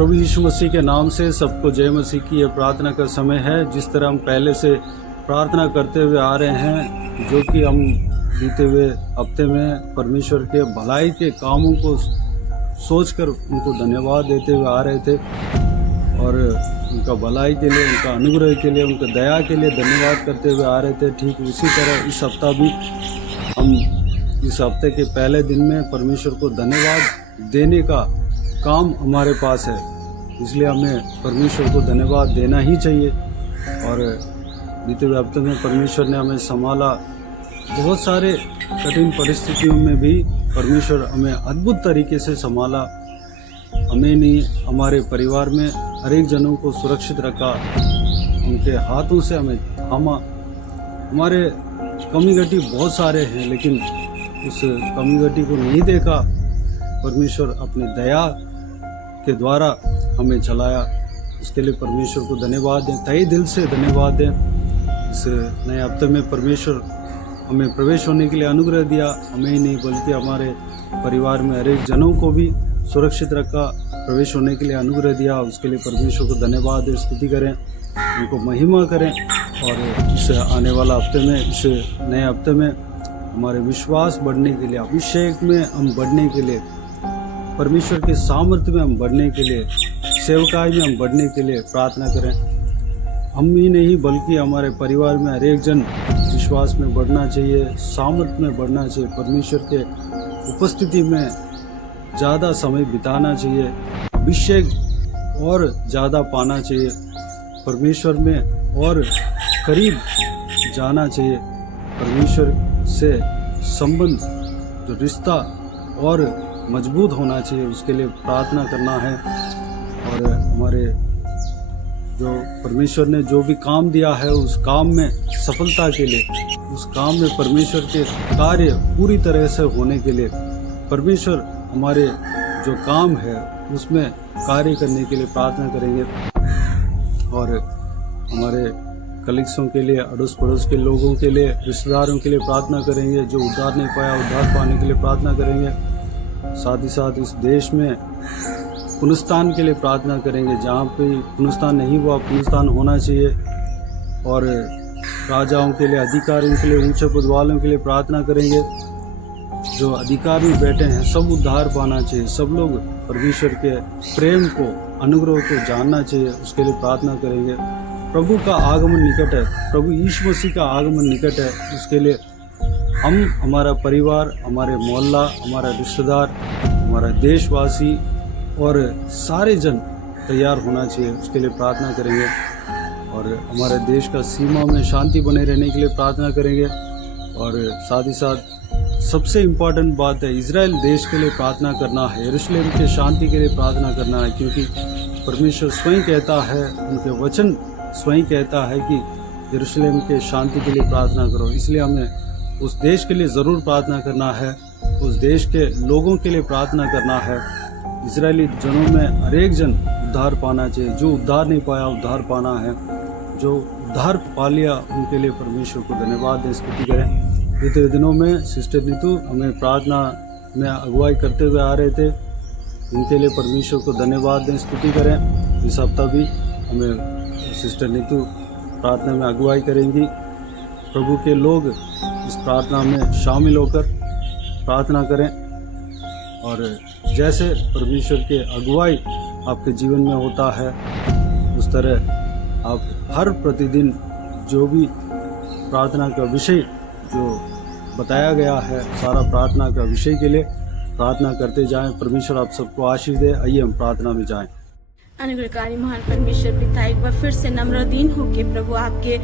प्रभु यीशु मसीह के नाम से सबको जय मसीह की। यह प्रार्थना का समय है। जिस तरह हम पहले से प्रार्थना करते हुए आ रहे हैं, जो कि हम बीते हुए हफ्ते में परमेश्वर के भलाई के कामों को सोचकर उनको धन्यवाद देते हुए आ रहे थे और उनका भलाई के लिए, उनका अनुग्रह के लिए, उनका दया के लिए धन्यवाद करते हुए आ रहे थे। ठीक उसी तरह इस हफ्ता भी हम इस हफ्ते के पहले दिन में परमेश्वर को धन्यवाद देने का काम हमारे पास है, इसलिए हमें परमेश्वर को धन्यवाद देना ही चाहिए। और बीते हुए हफ्ते में परमेश्वर ने हमें संभाला। बहुत सारे कठिन परिस्थितियों में भी परमेश्वर हमें अद्भुत तरीके से संभाला। हमें नहीं, हमारे परिवार में हर एक जनों को सुरक्षित रखा, उनके हाथों से हमें थामा। हमारे कमी घटी बहुत सारे हैं, लेकिन उस कमी घटी को नहीं देखा। परमेश्वर अपनी दया के द्वारा हमें चलाया, उसके लिए परमेश्वर को धन्यवाद दें, तहे दिल से धन्यवाद दें। इस नए हफ्ते में परमेश्वर हमें प्रवेश होने के लिए अनुग्रह दिया। हमें ही नहीं बल्कि हमारे परिवार में हर एक जनों को भी सुरक्षित रखा, प्रवेश होने के लिए अनुग्रह दिया। उसके लिए परमेश्वर को धन्यवाद दें, स्तुति करें, उनको महिमा करें। और इस आने वाला हफ्ते में, इस नए हफ्ते में हमारे विश्वास बढ़ने के लिए, अभिषेक में हम बढ़ने के लिए, परमेश्वर के सामर्थ्य में हम बढ़ने के लिए, सेवकाई में हम बढ़ने के लिए प्रार्थना करें। हम ही नहीं बल्कि हमारे परिवार में हर एक जन विश्वास में बढ़ना चाहिए, सामर्थ्य में बढ़ना चाहिए, परमेश्वर के उपस्थिति में ज़्यादा समय बिताना चाहिए, अभिषेक और ज़्यादा पाना चाहिए, परमेश्वर में और करीब जाना चाहिए, परमेश्वर से संबंध, जो रिश्ता और मजबूत होना चाहिए, उसके लिए प्रार्थना करना है। और हमारे जो परमेश्वर ने जो भी काम दिया है, उस काम में सफलता के लिए, उस काम में परमेश्वर के कार्य पूरी तरह से होने के लिए, परमेश्वर हमारे जो काम है उसमें कार्य करने के लिए प्रार्थना करेंगे। और हमारे कलीग्सों के लिए, अड़ोस पड़ोस के लोगों के लिए, रिश्तेदारों के लिए प्रार्थना करेंगे। जो उद्धार नहीं पाया, उद्धार पाने के लिए प्रार्थना करेंगे। साथ ही साथ इस देश में पुनरुत्थान के लिए प्रार्थना करेंगे। जहाँ पे पुनरुत्थान नहीं हुआ, पुनरुत्थान होना चाहिए। और राजाओं के लिए, अधिकारियों के लिए, ऊंचे पद वालों के लिए प्रार्थना करेंगे। जो अधिकार में बैठे हैं, सब उद्धार पाना चाहिए। सब लोग परमेश्वर के प्रेम को, अनुग्रह को जानना चाहिए, उसके लिए प्रार्थना करेंगे। प्रभु का आगमन निकट है, प्रभु यीशु मसीह का आगमन निकट है। उसके लिए हम, हमारा परिवार, हमारे मोहल्ला, हमारा रिश्तेदार, हमारा देशवासी और सारे जन तैयार होना चाहिए, उसके लिए प्रार्थना करेंगे। और हमारे देश का सीमा में शांति बने रहने के लिए प्रार्थना करेंगे। और साथ ही साथ सबसे इम्पोर्टेंट बात है, इजराइल देश के लिए प्रार्थना करना है, यरूशलेम के शांति के लिए प्रार्थना करना है, क्योंकि परमेश्वर स्वयं कहता है, उनके वचन स्वयं कहता है कि यरूशलेम के शांति के लिए प्रार्थना करो। इसलिए हमें उस देश के लिए ज़रूर प्रार्थना करना है, उस देश के लोगों के लिए प्रार्थना करना है। इजरायली जनों में हर एक जन उद्धार पाना चाहिए। जो उद्धार नहीं पाया, उद्धार पाना है। जो उद्धार पा लिया, उनके लिए परमेश्वर को धन्यवाद दें, स्तुति करें। बीते दिनों में सिस्टर नीतू हमें प्रार्थना में अगुवाई करते हुए आ रहे थे, उनके लिए परमेश्वर को धन्यवाद दें, स्तुति करें। इस हफ्ता भी हमें सिस्टर नीतू प्रार्थना में अगुवाई करेंगी। प्रभु के लोग इस प्रार्थना में शामिल होकर प्रार्थना करें। और जैसे परमेश्वर के अगुवाई आपके जीवन में होता है, उस तरह आप हर प्रतिदिन जो भी प्रार्थना का विषय जो बताया गया है, सारा प्रार्थना का विषय के लिए प्रार्थना करते जाएं। परमेश्वर आप सबको आशीष दे। आइए हम प्रार्थना में जाएं। अनुग्रहकारी महान परमेश्वर पिता, एक बार फिर से नम्रदीन होके प्रभु आपके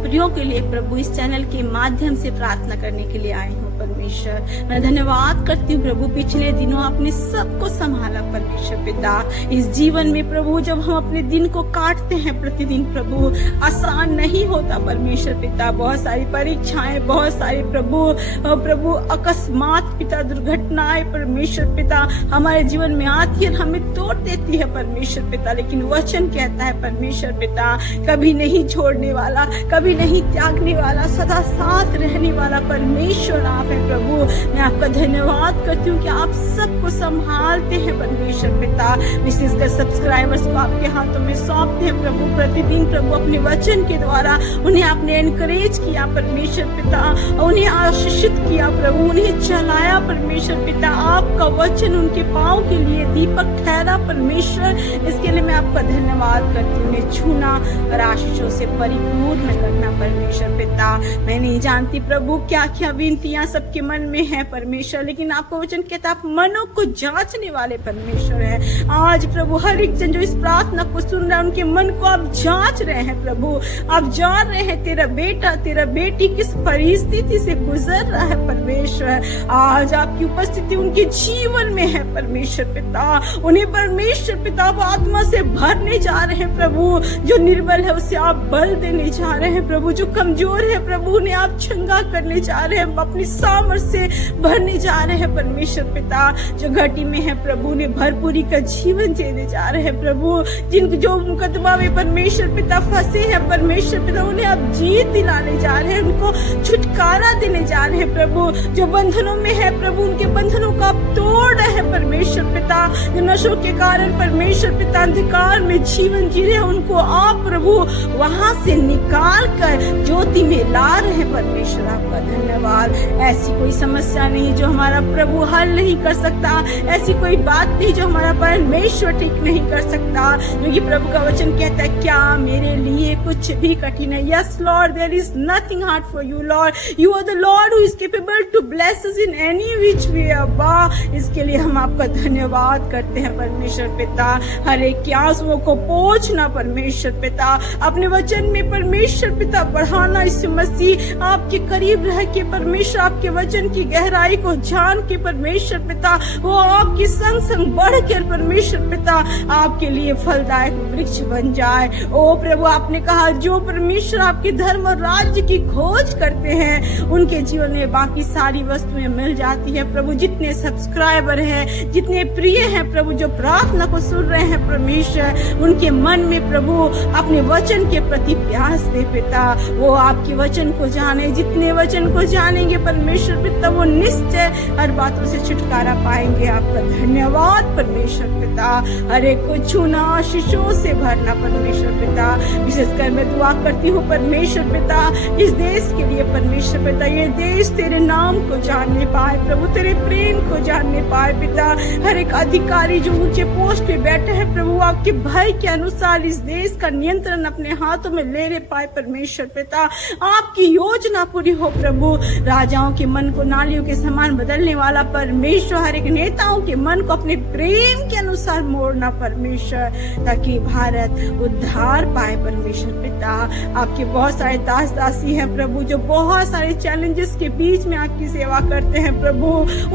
प्रियों के लिए प्रभु इस चैनल के माध्यम से प्रार्थना करने के लिए आई हूँ। परमेश्वर, मैं धन्यवाद करती हूँ प्रभु, पिछले दिनों आपने सबको संभाला परमेश्वर पिता। इस जीवन में प्रभु जब हम अपने दिन को काटते हैं प्रतिदिन प्रभु, आसान नहीं होता परमेश्वर पिता। बहुत सारी परीक्षाएं, बहुत सारी प्रभु अकस्मात पिता दुर्घटनाएं परमेश्वर पिता हमारे जीवन में आती है, हमें तोड़ देती है परमेश्वर पिता, लेकिन वचन कहता है परमेश्वर पिता कभी नहीं छोड़ने वाला, कभी नहीं त्यागने वाला, सदा साथ रहने वाला परमेश्वर आप है प्रभु। मैं आपका धन्यवाद करती हूँ कि आप सबको संभालते हैं परमेश्वर पिता। विशेषकर सब्सक्राइबर्स को आपके हाथों में सौंपते हैं प्रभु। प्रतिदिन प्रभु अपने वचन के द्वारा उन्हें आपने एनकरेज किया परमेश्वर पिता, उन्हें आशीषित किया प्रभु, उन्हें चलाया परमेश्वर पिता। आपका वचन उनके पांव के लिए दीपक ठहरा परमेश्वर। इसके लिए मैं आपका धन्यवाद करती हूँ। उन्हें छूना और आशीषों से परिपूर्ण करना परमेश्वर पिता। मैं नहीं जानती प्रभु क्या क्या विनतियां सबके मन में है परमेश्वर, लेकिन आपका वचन कहता आप मनों को जांचने वाले परमेश्वर है। आज प्रभु हर एक जन जो इस प्रार्थना को सुन रहा है उनके मन को आप जांच रहे हैं प्रभु। आप जान रहे हैं तेरा बेटा तेरा बेटी किस परिस्थिति से गुजर रहा है परमेश्वर। आज आपकी उपस्थिति उनके जीवन में है परमेश्वर पिता। उन्हें परमेश्वर पिता आप आत्मा से भरने जा रहे हैं प्रभु। जो निर्बल है उसे आप बल देने जा रहे हैं प्रभु। जो कमजोर है प्रभु उन्हें आप चंगा करने जा रहे हैं, अपनी सामर्थ्य से भरने जा रहे हैं परमेश्वर पिता। जो घटी में है प्रभु उन्हें भरपूरी का जीवन देने जा रहे हैं प्रभु। जिनको जो मुकदमा में परमेश्वर पिता फंसे हैं परमेश्वर पिता उन्हें आप जीत दिलाने जा रहे हैं, उनको छुटकारा देने जा रहे हैं प्रभु। जो बंधनों में है प्रभु उनके बंधनों को आप तोड़ रहे हैं परमेश्वर पिता। जो नशों के कारण परमेश्वर पिता अंधकार में जीवन जी रहे हैं उनको आप प्रभु वहां से निकाल कर ज्योति में ला रहे हैं परमेश्वर। आपका धन्यवाद। ऐसी कोई समस्या नहीं जो हमारा प्रभु हल नहीं कर सकता, ऐसी कोई बात नहीं जो हमारा परमेश्वर ठीक नहीं कर सकता, क्योंकि प्रभु का वचन कहता है क्या मेरे लिए कुछ भी कठिन है। Yes Lord, there is nothing hard for you Lord. You are the Lord who is capable to bless us in any which way अब्बा। इसके लिए हम आपका धन्यवाद करते हैं परमेश्वर पिता। हर एक के आंसुओं को पोंछना परमेश्वर पिता, अपने वचन में परमेश्वर पिता बढ़ाना। इस मसीह आपके करीब रह के परमेश्वर आपके वचन की गहराई को जान के परमेश्वर पिता वो आपके संग संग बढ़ कर परमेश्वर पिता आपके लिए फलदायक वृक्ष बन जाए। ओ प्रभु आपने कहा जो परमेश्वर आपके धर्म और राज्य की खोज करते हैं उनके जीवन में बाकी सारी वस्तुएं मिल जाती है प्रभु। जितने सब्सक्राइबर हैं, जितने प्रिय हैं प्रभु, जो प्रार्थना को सुन रहे हैं परमेश्वर, उनके मन में प्रभु अपने वचन के प्रति प्यास दे पिता। वो आपके वचन को जाने, जितने वचन को जानेंगे परमेश्वर पिता वो निश्चय हर बातों से छुटकारा पाएंगे। आपका धन्यवाद परमेश्वर पिता। हर एक को छूना, आशीषों से भरना परमेश्वर पिता। विशेषकर मैं दुआ करती हूँ परमेश्वर पिता इस देश के लिए परमेश्वर पिता। ये देश तेरे नाम को जानने पाए प्रभु, तेरे प्रेम को जानने पाए पिता। हर एक अधिकारी जो ऊंचे पोस्ट पे बैठे हैं प्रभु आपके भय के अनुसार इस देश का नियंत्रण अपने हाथों में लेने पाए परमेश्वर पिता। आपकी योजना पूरी हो प्रभु। राजाओं के मन को नालियों के समान बदलने वाला परमेश्वर हर एक नेताओं के मन को अपने प्रेम के अनुसार मोड़ना परमेश्वर, ताकि भारत उद्धार पाए परमेश्वर पिता। आपके बहुत सारे दास दासी हैं प्रभु जो बहुत सारे चैलेंजेस के बीच में आपकी सेवा करते हैं प्रभु।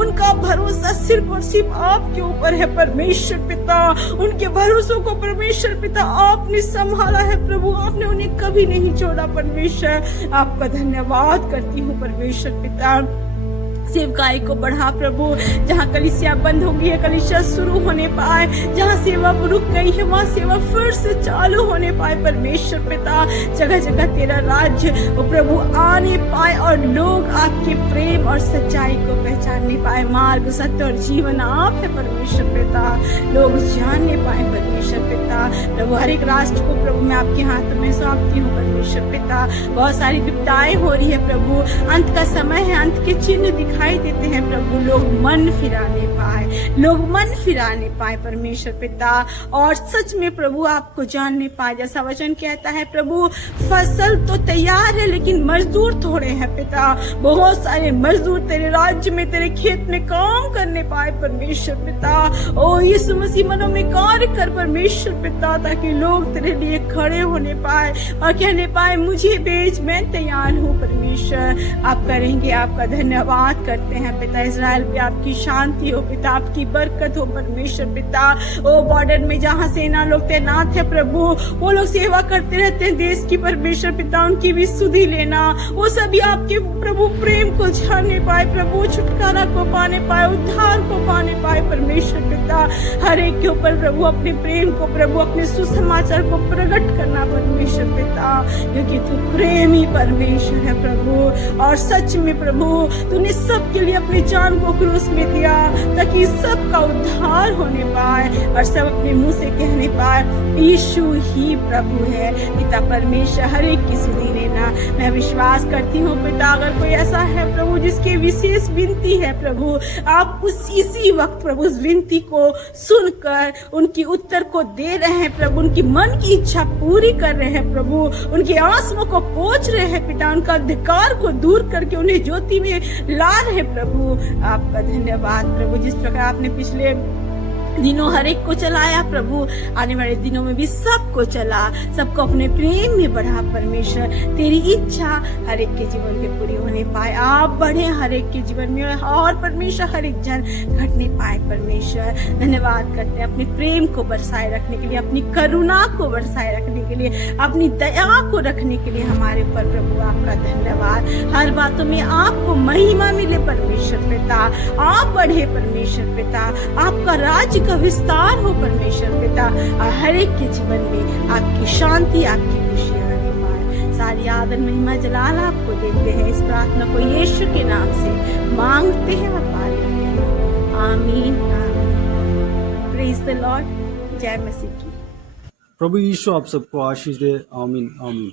उनका भरोसा सिर्फ और सिर्फ आपके ऊपर है परमेश्वर पिता। उनके भरोसों को परमेश्वर पिता आपने संभाला है प्रभु। आपने उन्हें कभी नहीं छोड़ा परमेश्वर। आपका धन्यवाद करती हूँ परमेश्वर पिता। सेवकाई को बढ़ा प्रभु। जहाँ कलीसिया बंद हो गई है कलीसिया शुरू होने पाए, जहाँ सेवा रुक गई है वहाँ सेवा फिर से चालू होने पाए परमेश्वर पिता। जगह जगह तेरा राज्य प्रभु आने पाए और लोग आपके प्रेम और सच्चाई को पहचानने पाए। मार्ग सत्य और जीवन आप है परमेश्वर पिता। लोग जानने पाए परमेश्वर पिता। प्रभु हर एक राष्ट्र को प्रभु मैं आपके हाथों में सौंपती हूँ परमेश्वर पिता। बहुत सारी विपदाएं हो रही है प्रभु, अंत का समय है, अंत के चिन्ह दिखाई देते हैं प्रभु। लोग मन फिराने पाए, लोग मन फिराने पाए परमेश्वर पिता, और सच में प्रभु आपको जानने पाए। जैसा वचन कहता है प्रभु फसल तो तैयार है लेकिन मजदूर थोड़े हैं पिता। बहुत सारे मजदूर तेरे राज्य में तेरे खेत में काम करने पाए परमेश्वर पिता। ओ यीशु मसीह मनों में कार्य कर परमेश्वर पिता, ताकि लोग तेरे लिए खड़े होने पाए और कहने पाए मुझे बेच, मैं तैयार हूँ परमेश्वर। आप करेंगे। आपका धन्यवाद करते हैं पिता। इजराइल पे आपकी शांति हो पिता, आपकी बरकत हो परमेश्वर पिता। ओ बॉर्डर में जहाँ सेना लोग तैनात है प्रभु, वो लोग सेवा करते रहते हैं देश की परमेश्वर पिता, उनकी भी सुधि लेना, वो सभी आपके प्रभु प्रेम को जानने पाए प्रभु, छुटकारा को पाने पाए, उद्धार को पाने पाए परमेश्वर पिता। हर एक के ऊपर प्रभु अपने प्रेम को प्रभु, अपने सुसमाचार को प्रकट करना परमेश्वर पिता, क्योंकि तू प्रेमी परमेश्वर है प्रभु। और सच में प्रभु तूने सबके लिए अपनी जान को क्रूस में दिया ताकि सबका उद्धार होने पाए और सब अपने मुंह से कहने पाए यीशु ही प्रभु है। पिता परमेश्वर हर एक की सुधि लेना। मैं विश्वास करती हूँ पिता, अगर कोई ऐसा है प्रभु जिसकी विशेष विनती है प्रभु, आप इसी वक्त प्रभु उस विनती को सुनकर उनकी उत्तर को दे रहे हैं प्रभु, उनकी मन की इच्छा पूरी कर रहे हैं प्रभु, उनके आंसुओं को पोंछ रहे हैं पिता, उनका अधिकार को दूर करके उन्हें ज्योति में ला रहे प्रभु। आपका धन्यवाद प्रभु। जिस प्रकार आपने पिछले दिनों हर एक को चलाया प्रभु, आने वाले दिनों में भी सबको चला, सबको अपने प्रेम में बढ़ा परमेश्वर। तेरी इच्छा हर एक के जीवन में पूरी होने पाए, आप बढ़े हर एक के जीवन में और परमेश्वर हर एक जन घटने पाए परमेश्वर। धन्यवाद करते हैं अपने प्रेम को बरसाए रखने के लिए, अपनी करुणा को बरसाए रखने के लिए, अपनी दया को रखने के लिए हमारे पर प्रभु। आपका धन्यवाद। हर बातों में आपको महिमा मिले परमेश्वर पिता, आप बढ़े परमेश्वर पिता, आपका राज्य का विस्तार हो परमेश्वर पिता, और हर एक के जीवन में आपकी शांति, आपकी खुशियां आने पाए। सारी आदर महिमा जलाल आपको देते हैं। इस प्रार्थना को यीशु के नाम से मांगते हैं और पा लेते हैं। आमीन आमीन। Praise the Lord. जय मसीह की। प्रभु यीशु आप सबको आशीष दे। आमीन आमीन।